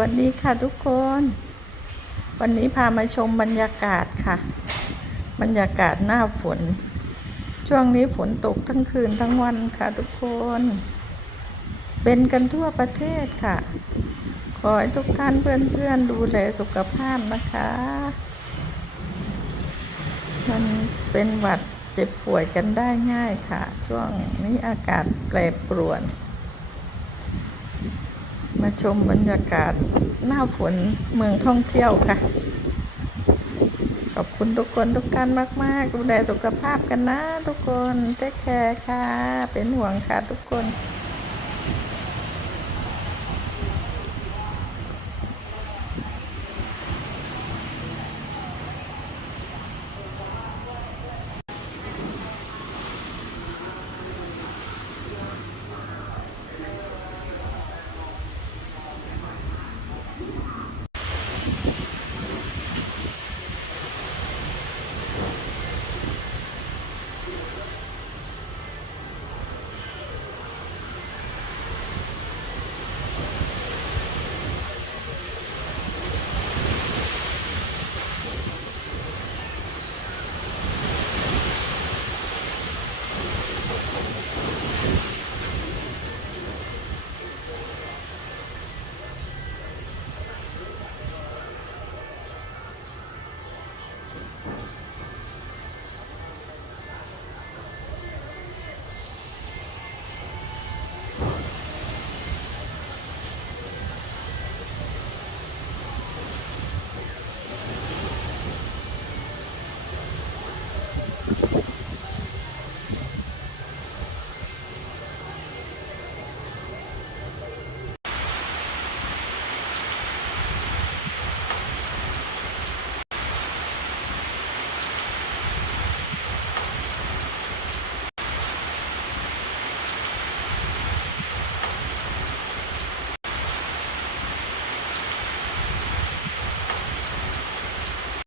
วัสดีค่ะทุกคนวันนี้พามาชมบรรยากาศค่ะบรรยากาศหน้าฝนช่วงนี้ฝนตกทั้งคืนทั้งวันค่ะทุกคนเป็นกันทั่วประเทศค่ะขอให้ทุกท่านเพื่อนๆดูแลสุขภาพนะคะมันเป็นหวัดเจ็บป่วยกันได้ง่ายค่ะช่วงนี้อากาศแปรปรวนมาชมบรรยากาศหน้าฝนเมืองท่องเที่ยวค่ะขอบคุณทุกคนทุกท่านมากๆดูแลสุขภาพกันนะทุกคนเทคแคร์ค่ะเป็นห่วงค่ะทุกคน